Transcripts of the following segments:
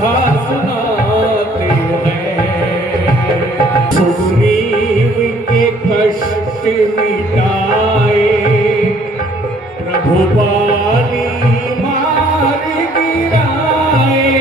कथा सुनाते हैं। सुग्रीव के कष्ट मिटाए प्रभुपाली मार गिराए।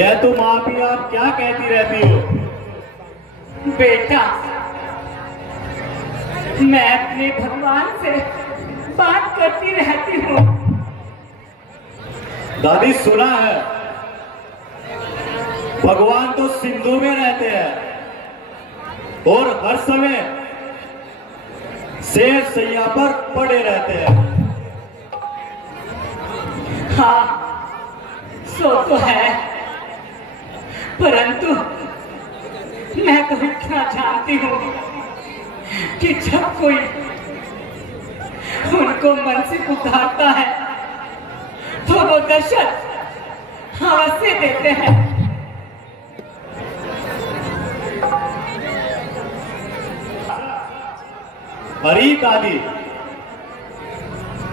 यह तुम आप ही आप क्या कहती रहती हो? बेटा, मैं अपने भगवान से बात करती रहती हूँ। दादी सुना है भगवान तो सिंधु में रहते हैं और हर समय शेर सैया पर पड़े रहते हैं। हाँ, सो तो है, परंतु मैं तो इतना जानती हूँ कि जब कोई उनको मन से पुकारता है तो वो दर्शन अवश्य देते हैं। अरे दादी,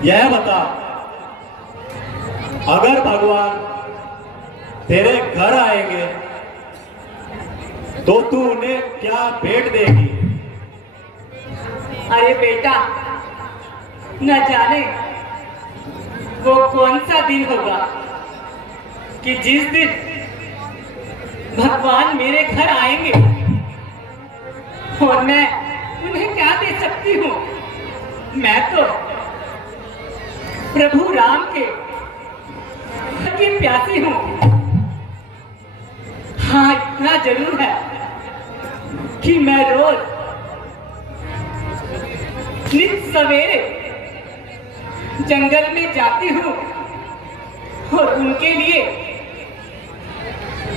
यह बता, अगर भगवान तेरे घर आएंगे तो तू उन्हें क्या भेंट देगी? अरे बेटा, न जाने वो कौन सा दिन होगा कि जिस दिन भगवान मेरे घर आएंगे और मैं उन्हें क्या दे सकती हूँ। मैं तो प्रभु राम के प्यासी हूँ। हाँ, इतना जरूर है कि मैं रोज नित सवेरे जंगल में जाती हूँ और उनके लिए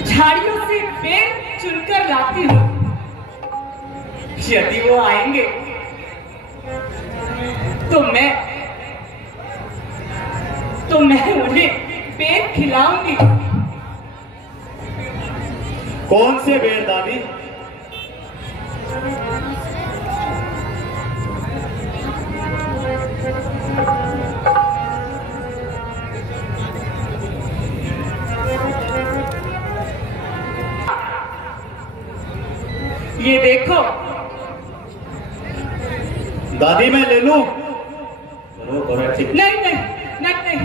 झाड़ियों से पेड़ चुनकर लाती हूँ। यदि वो आएंगे तो मैं उन्हें पेड़ खिलाऊंगी। कौन से पेड़ दादी? ये देखो दादी, मैं ले लूं? नहीं नहीं नहीं नहीं,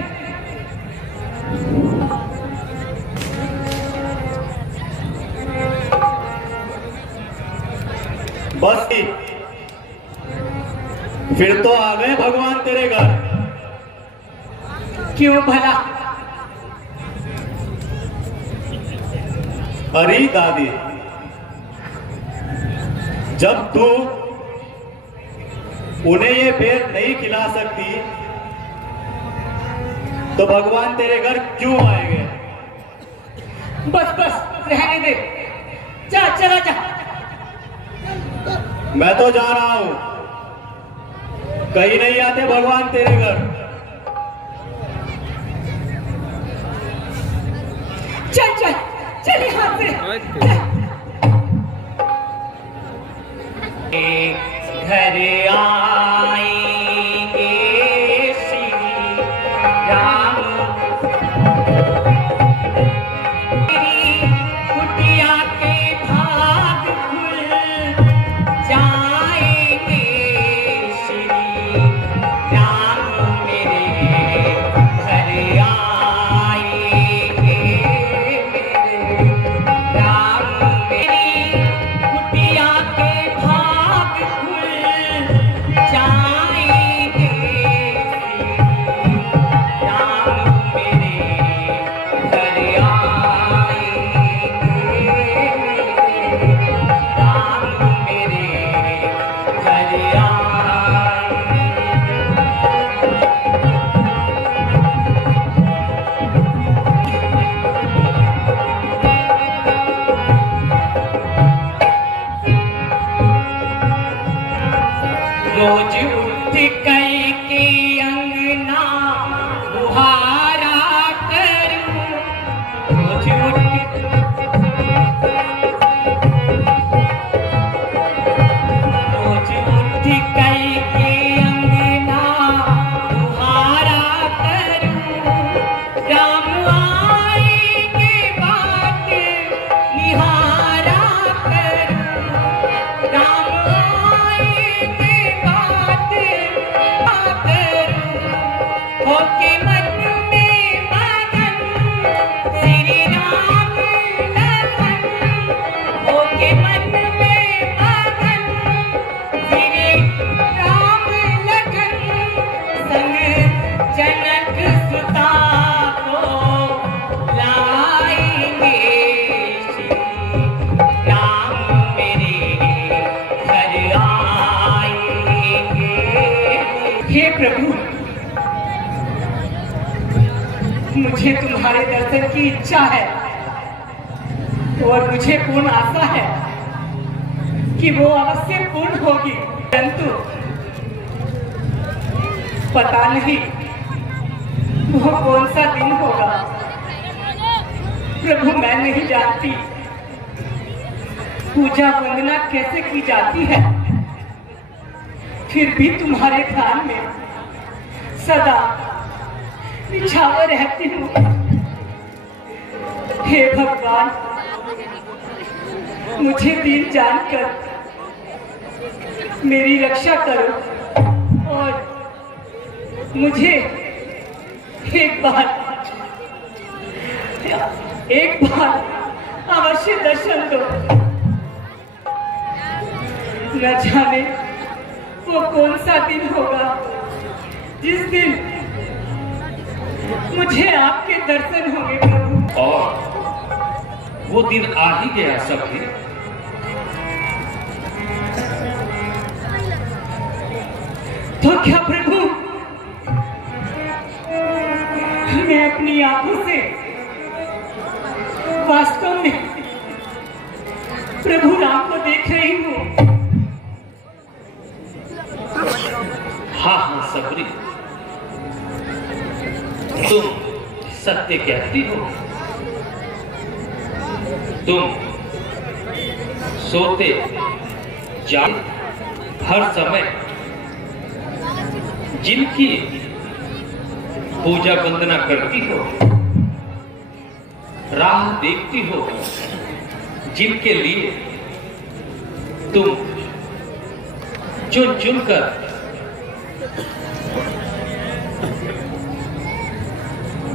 बस की। फिर तो आ गए भगवान तेरे घर। क्यों भला? अरे दादी, जब तू उन्हें ये पेड़ नहीं खिला सकती तो भगवान तेरे घर क्यों आएंगे? बस बस रहने दे, जा चला जा। मैं तो जा रहा हूं, कहीं नहीं आते भगवान तेरे घर। चल चल चल यहाँ से। घर आएंगे श्री राम, कुटिया के भाग खुल जाएंगे श्री राम, मेरे घर आएंगे मेरे राम, मेरी कुटिया के भाग खुल जाएंगे राम, मेरे घर आएंगे राम, मेरे घर आएंगे। रोज उठ कई के अंगना बुहारा करूं, रोज उठ कई के अंगना बुहारा करूं, राम आएंगे बात निहारा करूं, राम आएंगे बात मुझे तुम्हारे दर्शन की इच्छा है और मुझे पूर्ण आशा है कि वो अवश्य पूर्ण होगी, परंतु पता नहीं वो कौन सा दिन होगा। प्रभु मैं नहीं जानती पूजा वंदना कैसे की जाती है, फिर भी तुम्हारे ध्यान में सदा निछावर रहती हूँ। हे भगवान, मुझे दीन जानकर मेरी रक्षा करो और मुझे एक बार अवश्य दर्शन दो। न जाने वो कौन सा दिन होगा जिस दिन मुझे आपके दर्शन होंगे प्रभु। और वो दिन आ ही गया सबके। तो क्या प्रभु मैं अपनी आंखों से वास्तव में प्रभु राम को देख रही हूँ? हाँ हाँ सबरी, तुम सत्य कहती हो। तुम सोते जागते हर समय जिनकी पूजा वंदना करती हो, राह देखती हो, जिनके लिए तुम चुन चुन कर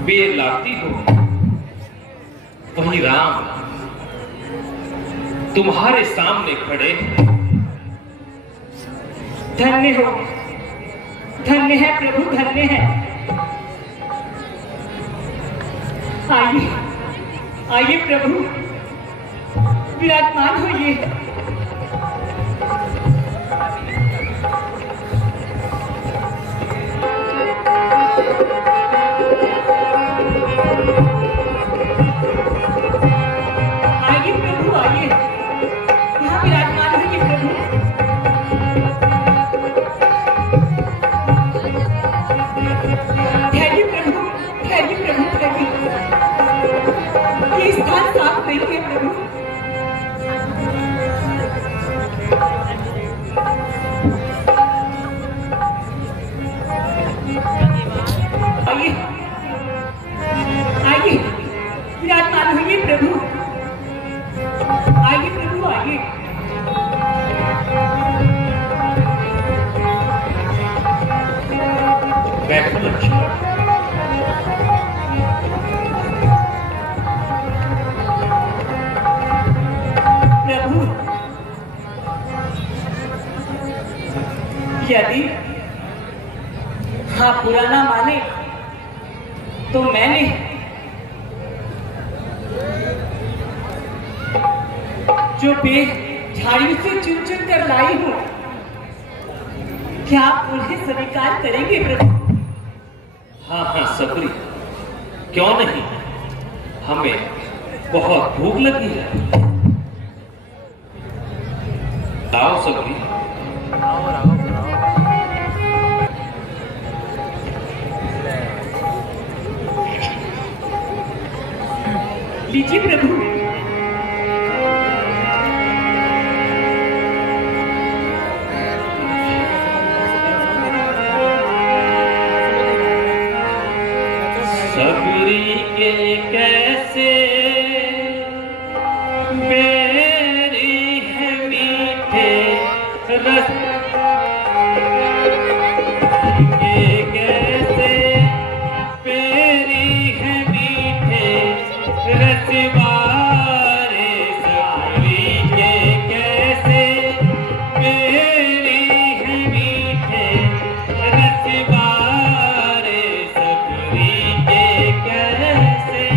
बेर लाती हो, वही राम तुम्हारे सामने खड़े। धन्य हो, धन्य है प्रभु, धन्य है। आइए आइए प्रभु, विराजमान होइए। आइए प्रभु, आइए, यहाँ विराजमान होइए प्रभु। ठहरिए प्रभु, ठहरिए प्रभु, ठहरिए। ये स्थान साफ नहीं है प्रभु। आइए आइए, विराजमान होइए प्रभु। आइए प्रभु, आइए। बैठो लक्ष्मण। प्रभु, यदि हाँ बुरा ना माने तो मैंने जो बेर झाड़ियों से चुन चुन कर लाई हूँ, क्या आप उन्हें स्वीकार करेंगे प्रभु? हाँ हाँ सबरी, क्यों नहीं, हमें बहुत भूख लगी है। आओ सबरी। लीजिए प्रभु। सबरी के कैसे मेरी है मीठे रस के कैसे मेरी है मीठे रसवारे। सबरी के कैसे मेरी है मीठे रसवारे। सबरी के कैसे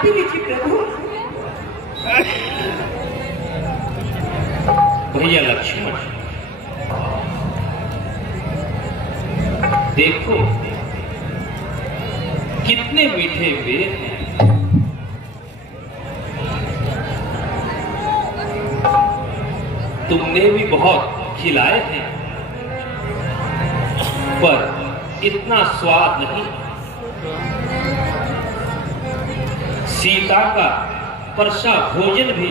आरती लीजिए प्रभु। भैया लक्ष्मण, देखो कितने मीठे वेद हैं। तुमने भी बहुत खिलाए हैं, पर इतना स्वाद नहीं। सीता का परसा भोजन भी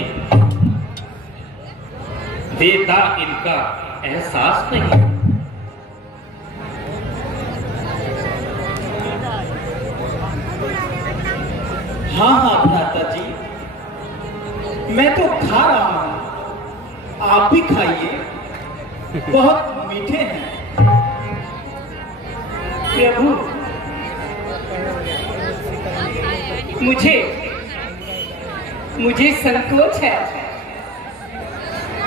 देता इनका एहसास नहीं। हाँ हाँ भ्राता जी, मैं तो खा रहा हूं, आप भी खाइए, बहुत मीठे हैं। प्रभु, मुझे संकोच है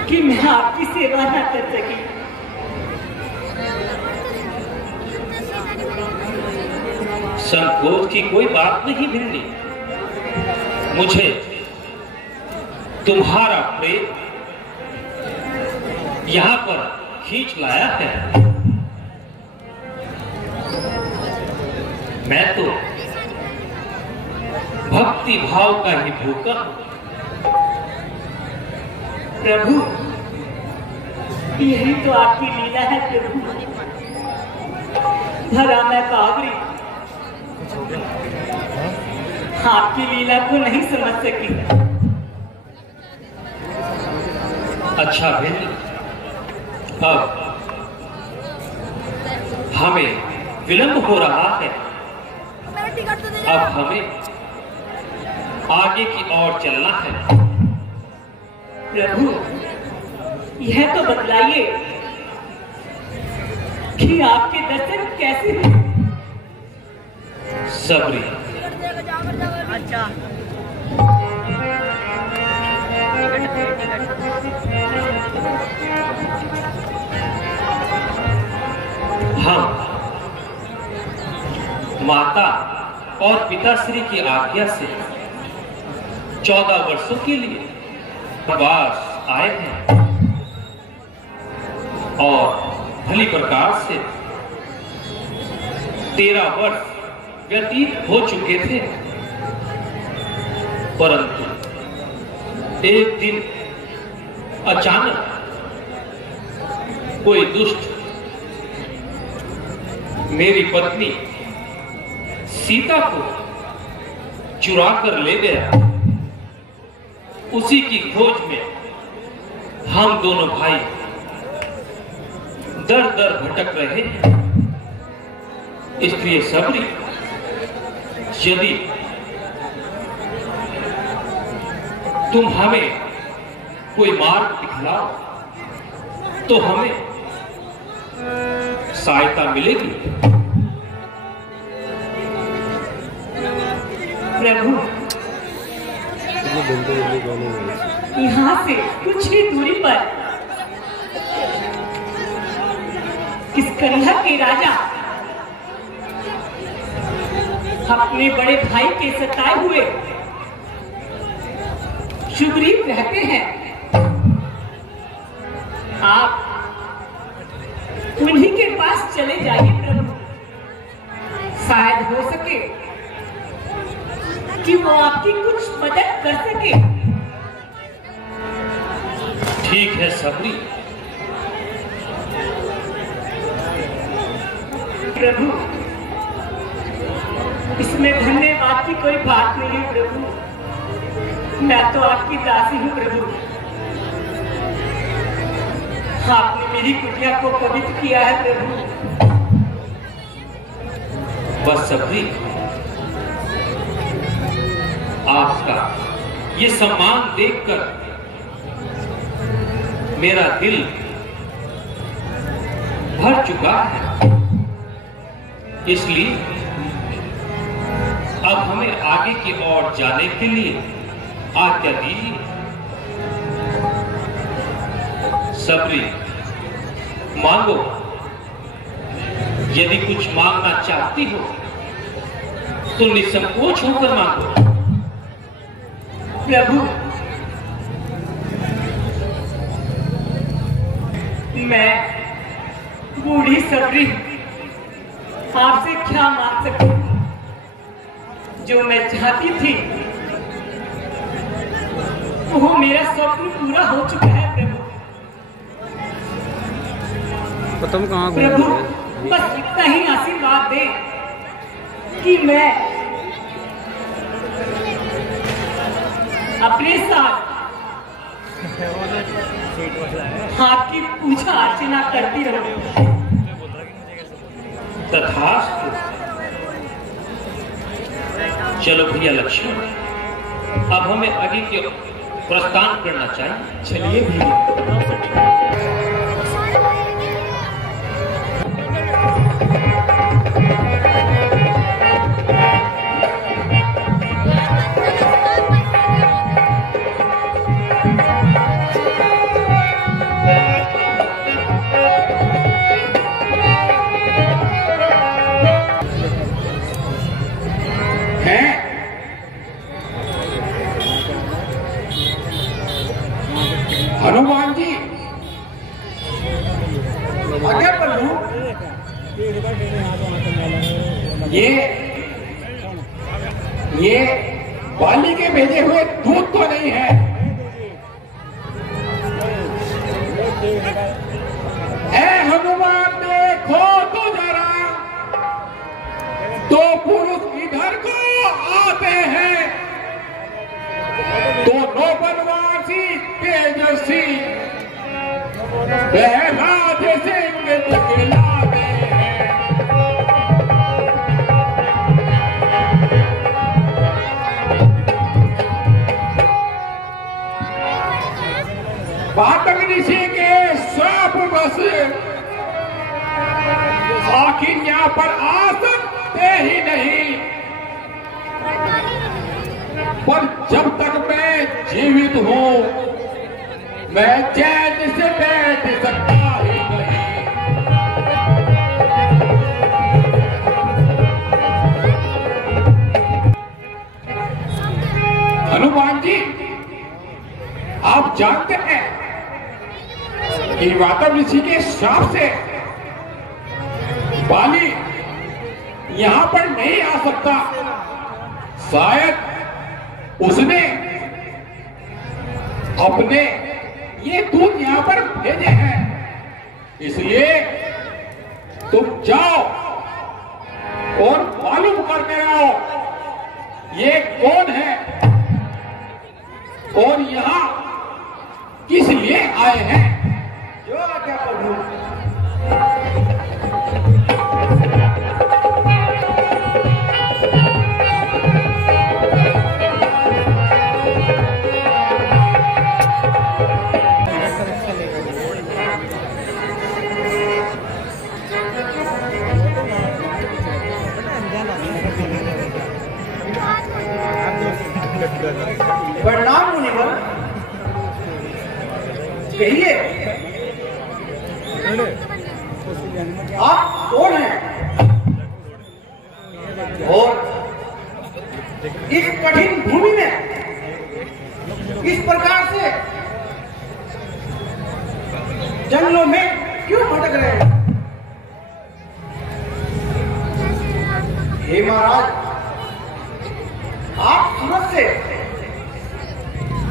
कि मैं आपकी सेवा न कर सकी। संकोच की कोई बात नहीं भिंडी। मुझे तुम्हारा प्रेम यहां पर खींच लाया है। मैं तो भक्ति भाव का ही भूखा हूं। प्रभु, यही तो आपकी लीला है प्रभु। भला मैं पागली आपकी लीला को नहीं समझ सकी। अच्छा भिंडी, अब हमें विलंब हो रहा है। अब हमें आगे की ओर चलना है। प्रभु, यह तो बतलाइए कि आपके दर्शन कैसे हुए? सबरी, अच्छा, हम माता और पिताश्री की आज्ञा से 14 वर्षों के लिए प्रवास आए हैं और भली प्रकार से 13 वर्ष व्यतीत हो चुके थे, परंतु एक दिन अचानक कोई दुष्ट मेरी पत्नी सीता को चुरा कर ले गया। उसी की खोज में हम दोनों भाई दर दर भटक रहे हैं। इसलिए सबरी, यदि तुम हमें कोई मार्ग दिखलाओ तो हमें सहायता मिलेगी। प्रभु, यहाँ से कुछ ही दूरी पर किष्किंधा के राजा अपने बड़े भाई के सताए हुए सुग्रीव रहते हैं। आप उन्हीं के पास चले जाइए प्रभु। शायद हो सके कि वो आपकी कुछ मदद कर सके। ठीक है सबरी। प्रभु, इसमें धन्यवाद की कोई बात नहीं है प्रभु। मैं तो आपकी दासी हूँ प्रभु। आपने मेरी कुटिया को पवित्र किया है प्रभु। बस सबरी, आपका ये सम्मान देखकर मेरा दिल भर चुका है। इसलिए अब हमें आगे की ओर जाने के लिए आज्ञा दीजिए। सबरी, मांगो। यदि कुछ मांगना चाहती हो तो निसंकोच होकर मांगो। प्रभु, मैं बूढ़ी सबरी आपसे क्या मांग सकती हूँ? जो मैं चाहती थी वो मेरा स्वप्न पूरा हो चुका है प्रभु। तुम कहाँ प्रभु, बस इतना ही आशीर्वाद दे कि मैं अपने साथ आपकी पूजा अर्चना करती रहूं। तथास्तु। चलो भैया लक्ष्मण, अब हमें आगे की प्रस्थान करना चाहिए। चलिए भैया। हनुमान जी आगे प्रभु, ये बाली के भेजे हुए दूध तो नहीं है? ए हनुमान, देखो तो जरा, दो पुरुष इधर को आते हैं, दोनों बनवासी तेजस्वी बहलाते सिंह दिखलाते हैं। पातक ऋषि के श्राप बस आखिर यहाँ पर आ सकते ही नहीं, पर जब तक मैं जीवित हूँ मैं चैन से बैठ सकता ही नहीं। हनुमान जी, आप जानते हैं कि वातव ऋषि के श्राप से बाली यहां पर नहीं आ सकता। शायद उसने अपने ये दूध यहां पर भेजे हैं, इसलिए तुम जाओ और मालूम करके आओ ये कौन है और यहां किस लिए आए हैं। जो आज्ञा प्रभु। प्रणाम मुनिवर, कहिए आप कौन हैं और इस कठिन भूमि में इस प्रकार से जंगलों में क्यों भटक रहे हैं? हे महाराज, आप सूरत से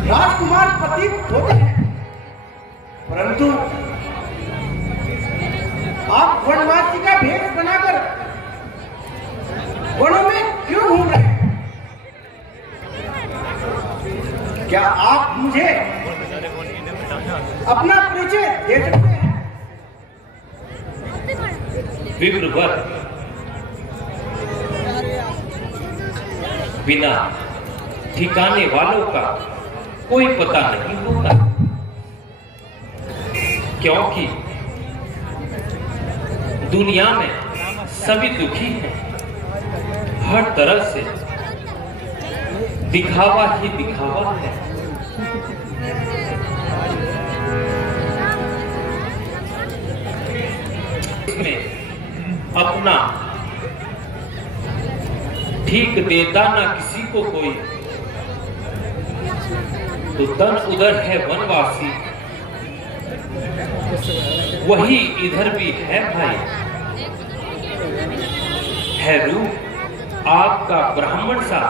राजकुमार प्रतीत होते हैं, परंतु आप वनवासी का भेष बनाकर वनों में क्यों घूम रहे हैं? क्या आप मुझे अपना परिचय दे सकते हैं? विप्रवर, बिना ठिकाने वालों का कोई पता नहीं होता, क्योंकि दुनिया में सभी दुखी हैं। हर तरह से दिखावा ही दिखावा है। इसमें अपना ठीक देता ना किसी को कोई, तो तन उधर है वनवासी, वही इधर भी है भाई। है रूप आपका ब्राह्मण सा,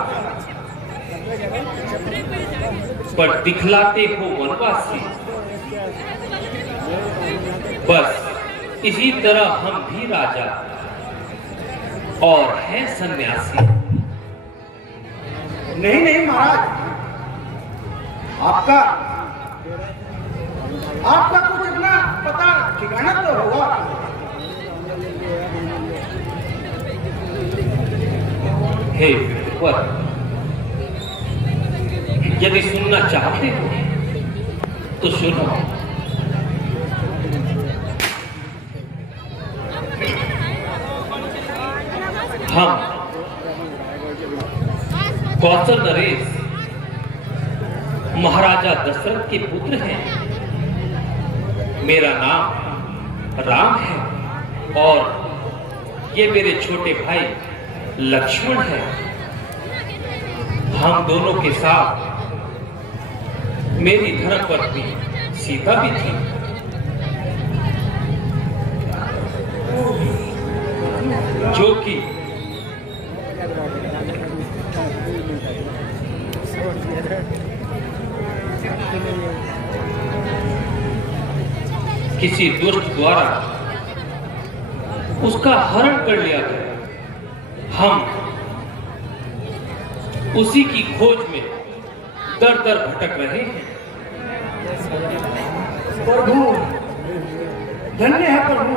पर दिखलाते हो वनवासी। बस इसी तरह हम भी राजा और हैं सन्यासी। नहीं नहीं महाराज, आपका कुछ अपना पता ठिकाना तो होगा। हे विप्र, यदि सुनना चाहते हो तो सुनो। हम कौशल नरेश महाराजा दशरथ के पुत्र हैं। मेरा नाम राम है और ये मेरे छोटे भाई लक्ष्मण है। हम दोनों के साथ मेरी धर्मपत्नी सीता भी थी। जो कि किसी दुष्ट द्वारा उसका हरण कर लिया गया। हम उसी की खोज में दर दर भटक रहे हैं। प्रभु धन्य है, प्रभु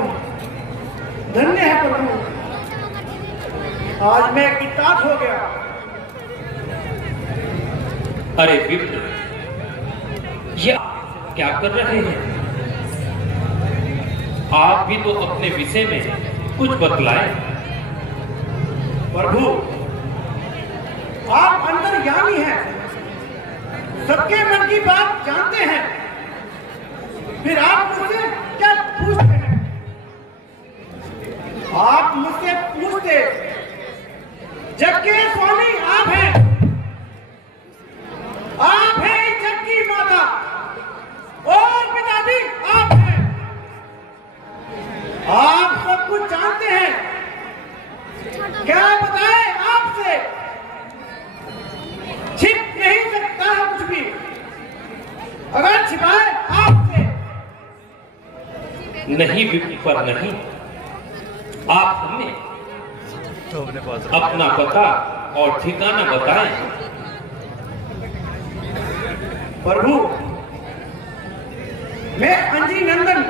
धन्य है प्रभु। आज मैं कृतार्थ हो गया। अरे विप्र, ये क्या कर रहे हैं? आप भी तो अपने विषय में कुछ बतलाएं। प्रभु आप अंतर्यामी हैं, सबके मन की बात जानते हैं, फिर आप मुझसे क्या पूछते हैं? आप मुझसे पूछते जग के स्वामी आप हैं, आप हैं जग की माता और पिता भी आप हैं। आप सब कुछ जानते हैं, क्या बताएं आपसे? छिप नहीं सकता है कुछ भी, अगर छिपाए आपसे। नहीं विप्र नहीं, आप हमें अपना पता और ठिकाना बताएं। प्रभु मैं अंजनी नंदन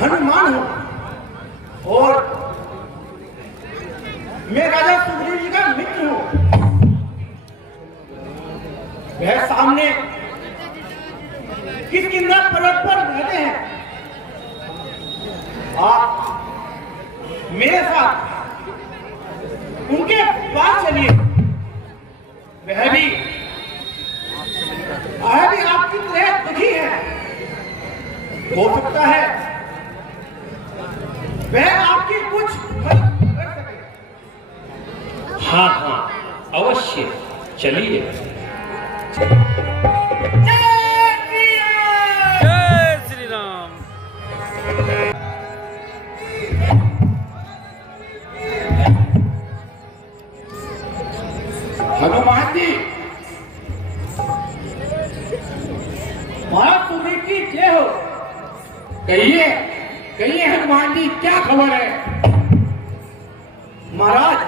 हनुमान हूं और मैं राजा सुग्रीव जी का मित्र हूं। वह सामने किष्किंधा पर्वत पर रहते हैं। आप मेरे साथ उनके पास चलिए। वह भी आपकी तरह दुखी है। हो सकता है वह आपकी कुछ मदद कर सके। हाँ हाँ अवश्य, चलिए। जय श्री राम। हनुमान जी, महाराज सुग्रीव की जय हो। कहिए कहिए हनुमान जी, क्या खबर है? महाराज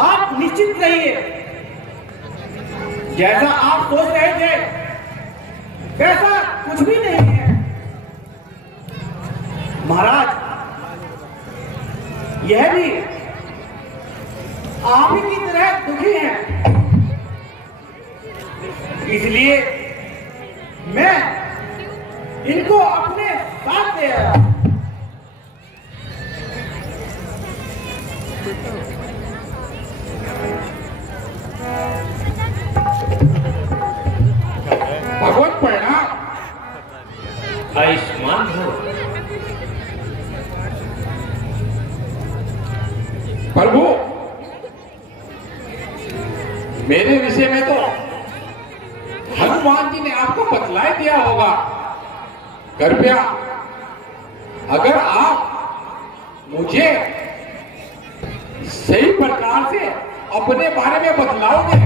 आप निश्चित रहिए, जैसा आप सोच रहे थे वैसा कुछ भी नहीं है। महाराज यह भी आप ही की तरह दुखी हैं, इसलिए मैं इनको अपने साथ ले आया। भगवत प्रणाम। आयुष्मान भव। प्रभु मेरे विषय में तो हनुमान जी ने आपको बतला दिया होगा। कृपया अगर आप मुझे सही प्रकार से अपने बारे में बतलाओगे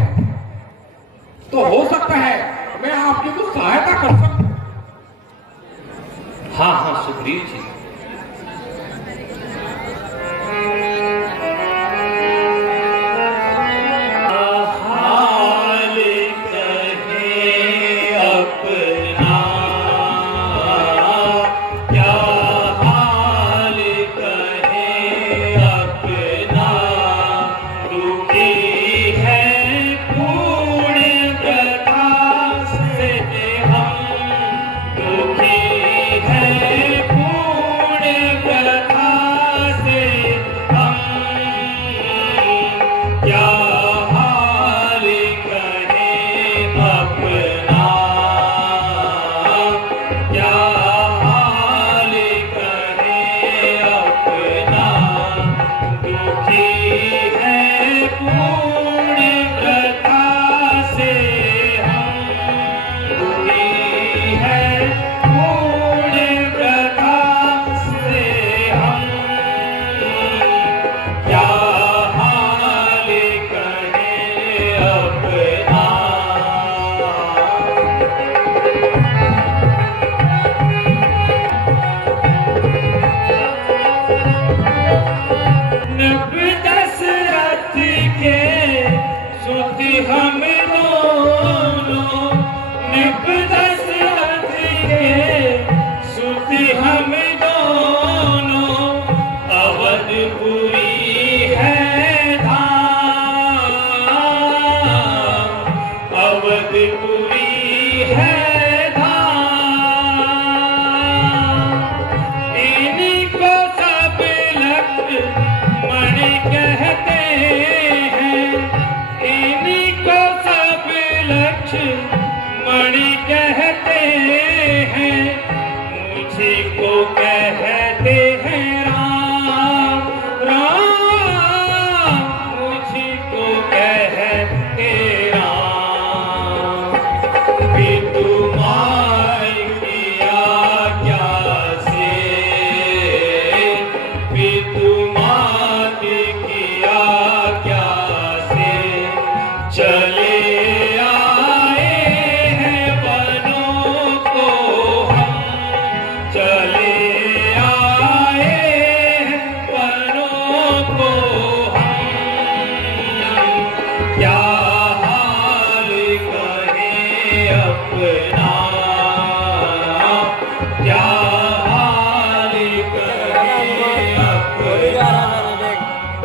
तो हो सकता है मैं आपकी कुछ सहायता कर सकूं। हाँ हाँ सुग्रीव जी,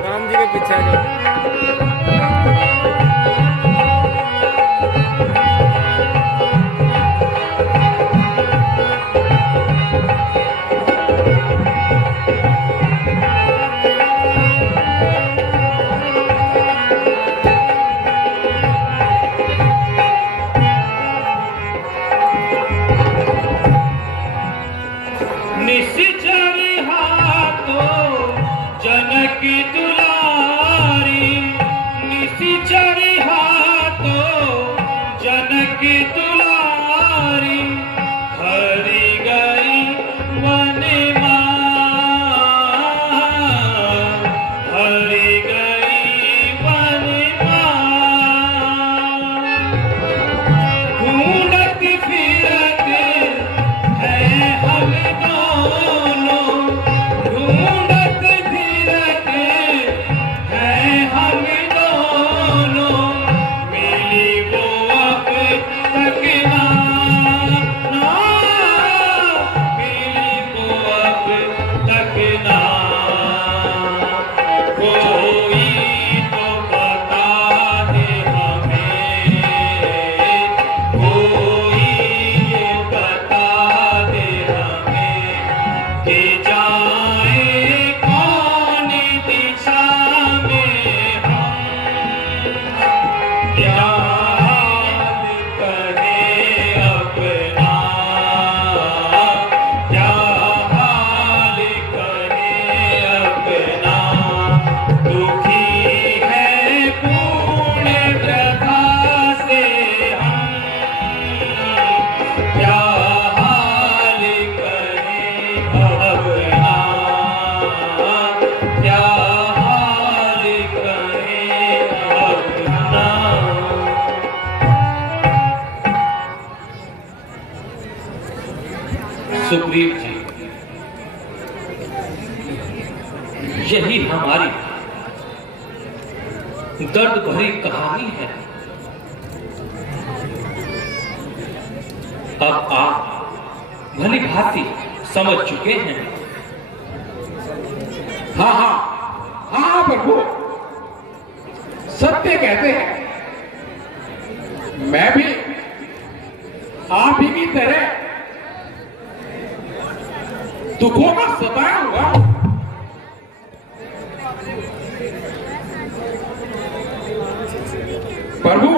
राम जी के पीछे आ जाओ। सुग्रीव जी, यही हमारी दर्द भरी कहानी है। अब आप भली भांति समझ चुके हैं। हाँ हाँ हाँ प्रभु, सत्य कहते हैं। मैं भी आप ही की तरह दुखों का सताया हुआ हूं। प्रभु,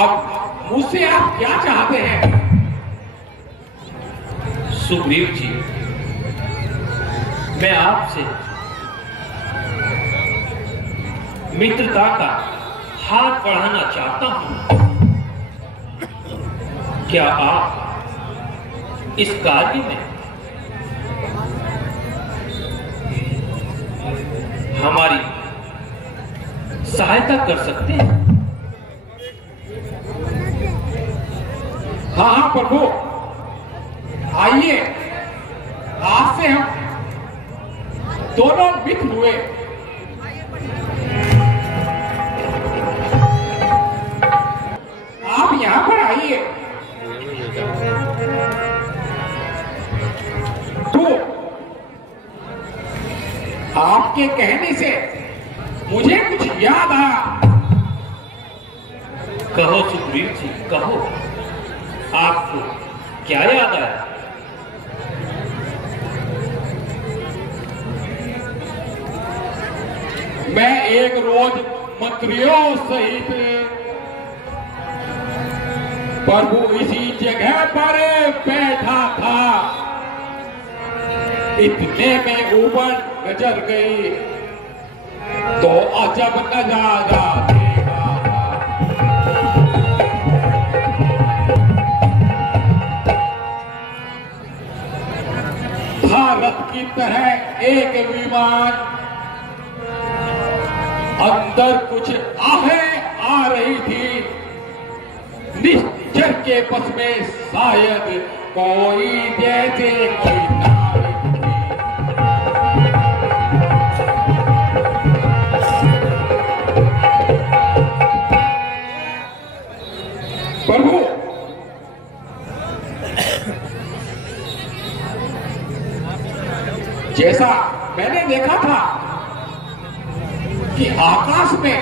अब मुझसे आप क्या चाहते हैं? सुग्रीव जी, मैं आपसे मित्रता का हाथ बढ़ाना चाहता हूं। क्या आप इस कार्य में हमारी सहायता कर सकते हैं? हाँ हाँ प्रभु, आइए, आज से हम दोनों मित्र हुए। आप यहां पर आइए। तो आपके कहने से मुझे कुछ याद आया। कहो सुग्रीव जी, कहो, आपको क्या याद आया? मैं एक रोज मंत्रियों सहित प्रभु इसी जगह पर बैठा था। इतने में ऊपर नजर गई तो अजब नजारा देखा। भारत की तरह एक विमान, अंदर कुछ आहें आ रही थी। निश्चर के बस में शायद कोई जैसे कोई नाविक थी। प्रभु, जैसा मैंने देखा था कि आकाश में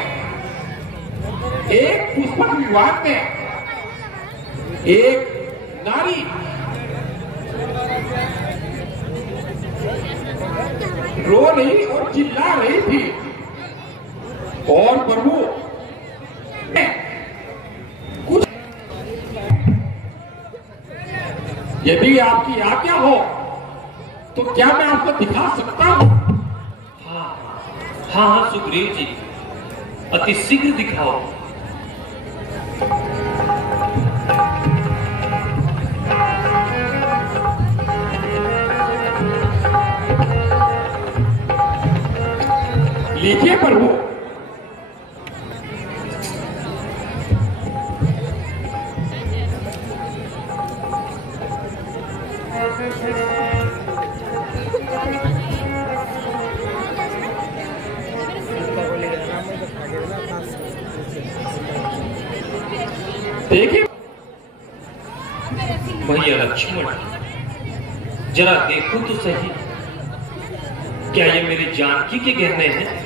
एक पुष्पक विमान में एक नारी रो रही और चिल्ला रही थी। और प्रभु, कुछ यदि आपकी आज्ञा हो तो क्या मैं आपको दिखा सकता हूं? हाँ हाँ सुग्रीव जी, अति शीघ्र दिखाओ। लीजिए प्रभु। देखिए भैया लक्ष्मण, जरा देखो तो सही, क्या ये मेरी जानकी के गहने हैं?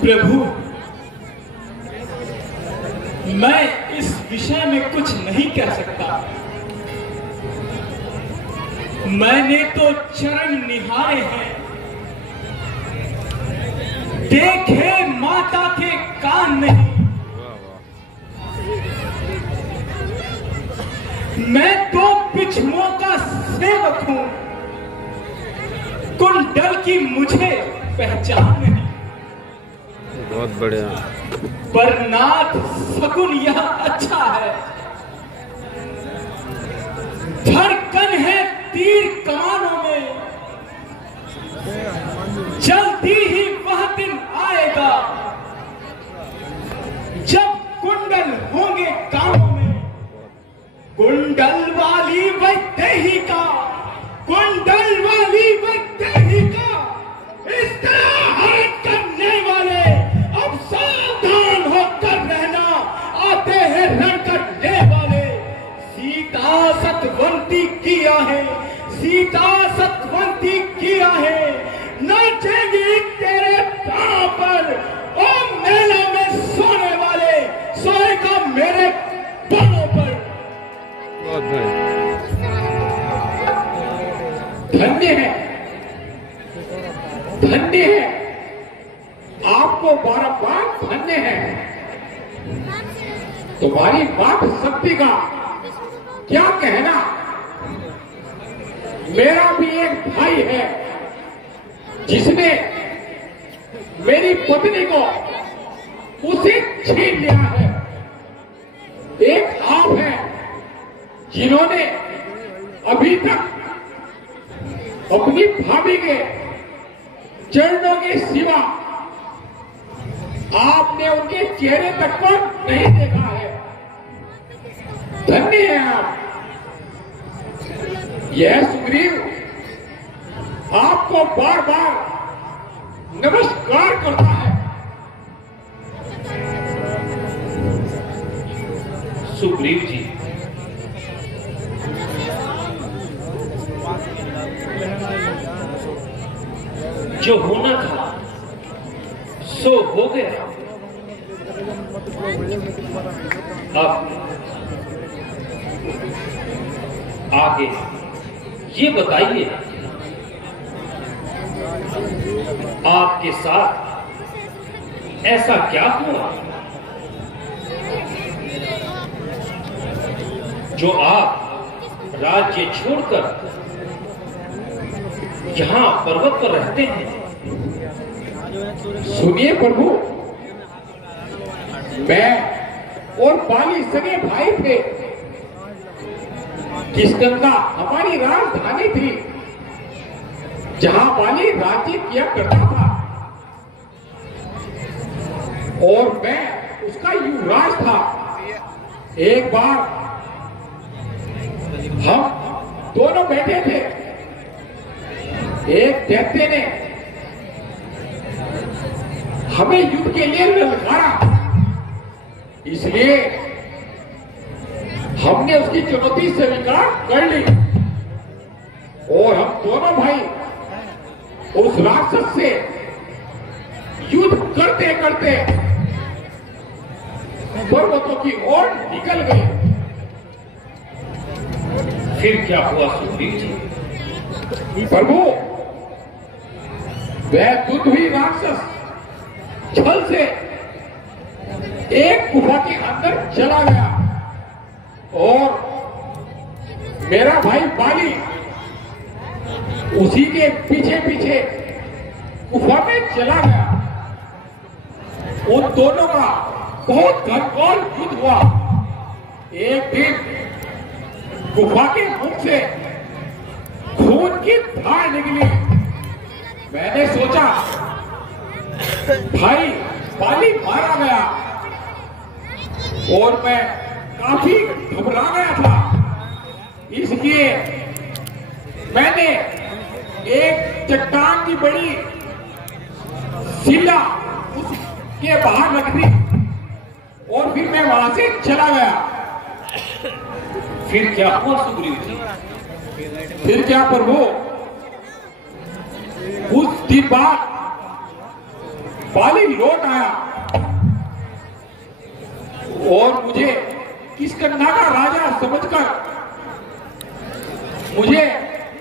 प्रभु, मैं इस विषय में कुछ नहीं कह सकता। मैंने तो चरण निहारे हैं, देखे माता के कान नहीं। मैं तो पिछुओं का सेवक हूं, कुंडल की मुझे पहचान नहीं। बहुत बढ़िया। पर नाथ शकुन यह अच्छा है, धड़कन है तीर कमानों में, जल्दी ही वह दिन आएगा जब कुंडल होंगे कानों में। है, सीता सतवंती किया है, नाचेंगी तेरे पांव पर, ओ मेला में सोने वाले सोएगा मेरे बालों पर। बहुत बढ़िया। धन्य है, धन्य है, आपको बारंबार धन्य है। तुम्हारी बात शक्ति का क्या कहना। मेरा भी एक भाई है जिसने मेरी पत्नी को उसे छीन लिया है। एक आप हैं जिन्होंने अभी तक अपनी भाभी के चरणों के सिवा आपने उनके चेहरे तक को नहीं देखा है। धन्य है आप। यह सुग्रीव आपको बार बार नमस्कार करता है। सुग्रीव जी, जो होना था सो हो गया। अब आगे ये बताइए, आपके साथ ऐसा क्या हुआ जो आप राज्य छोड़कर यहां पर्वत पर रहते हैं? सुनिए प्रभु, मैं और बाली सगे भाई थे। किष्किंधा हमारी राजधानी थी जहां बाली राज्य किया करता था और मैं उसका युवराज था। एक बार हम दोनों बैठे थे, एक दैत्य ने हमें युद्ध के लिए ललकारा, इसलिए हमने उसकी चुनौती स्वीकार कर ली और हम दोनों भाई उस राक्षस से युद्ध करते करते पर्वतों की ओर निकल गए। फिर क्या हुआ सुग्रीव जी? प्रभु, वह दुर्धुई राक्षस छल से एक गुफा के अंदर चला गया और मेरा भाई बाली उसी के पीछे पीछे गुफा में चला गया। उन दोनों का बहुत घनघोर युद्ध हुआ। एक दिन गुफा के मुख से खून की धार निकली। मैंने सोचा भाई बाली मारा गया और मैं काफी घबरा गया था, इसलिए मैंने एक चट्टान की बड़ी शिला उसके बाहर रख दी और फिर मैं वहां से चला गया। फिर क्या हुआ सुग्रीव जी? फिर क्या प्रभु, कुछ दिन बाद बाली लौट आया और मुझे किष्किंधा का राजा समझकर मुझे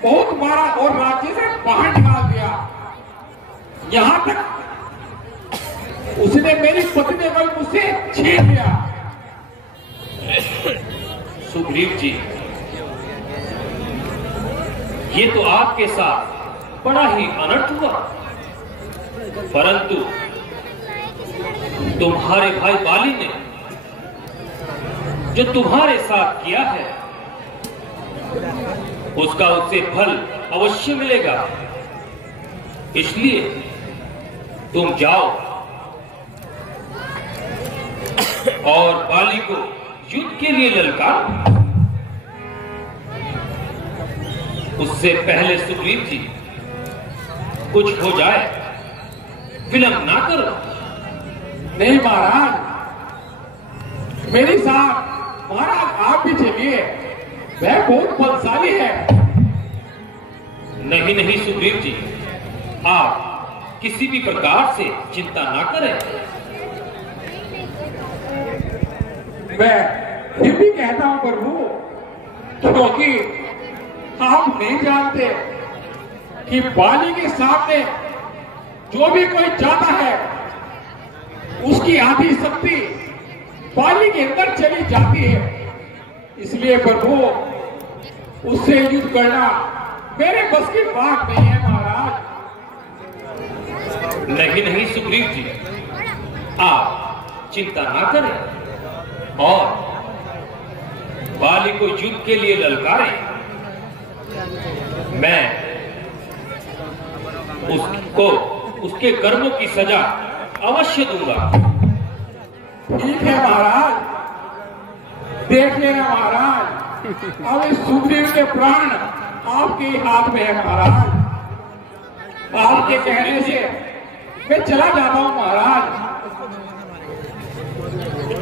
बहुत मारा और राज्य से बाहर निकाल दिया। यहां तक उसने मेरी पत्नी को मुझसे छीन लिया। सुग्रीव जी, ये तो आपके साथ बड़ा ही अनर्थ हुआ, परंतु तुम्हारे भाई बाली ने जो तुम्हारे साथ किया है उसका उससे फल अवश्य मिलेगा। इसलिए तुम जाओ और बाली को युद्ध के लिए ललकारो। उससे पहले सुग्रीव जी कुछ हो जाए, विलंब ना करो। नहीं महाराज, मेरे साथ महाराज आप भी चलिए, वह बहुत बलशाली है। नहीं नहीं सुग्रीव जी, आप किसी भी प्रकार से चिंता ना करें। मैं फिर भी कहता हूं प्रभु, क्योंकि आप नहीं जानते कि बाली के सामने जो भी कोई जाता है उसकी आधी शक्ति बाली के अंदर चली जाती है। इसलिए प्रभु, उससे युद्ध करना मेरे बस की बात नहीं है महाराज। नहीं नहीं सुग्रीव जी, आप चिंता ना करें और बाली को युद्ध के लिए ललकारें। मैं उसको उसके कर्मों की सजा अवश्य दूंगा। ठीक है महाराज, देख लेना महाराज, अब इस सुग्रीव के प्राण आपके हाथ में है महाराज। आपके कहने से मैं चला जाता हूं महाराज।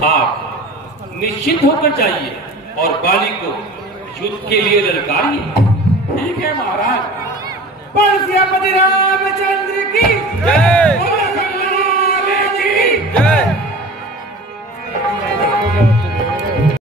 आप निश्चिंत होकर जाइए और बाली को युद्ध के लिए ललकारिए। ठीक है महाराज। पर सियापति रामचंद्र की जय। और लखन लाल की जय।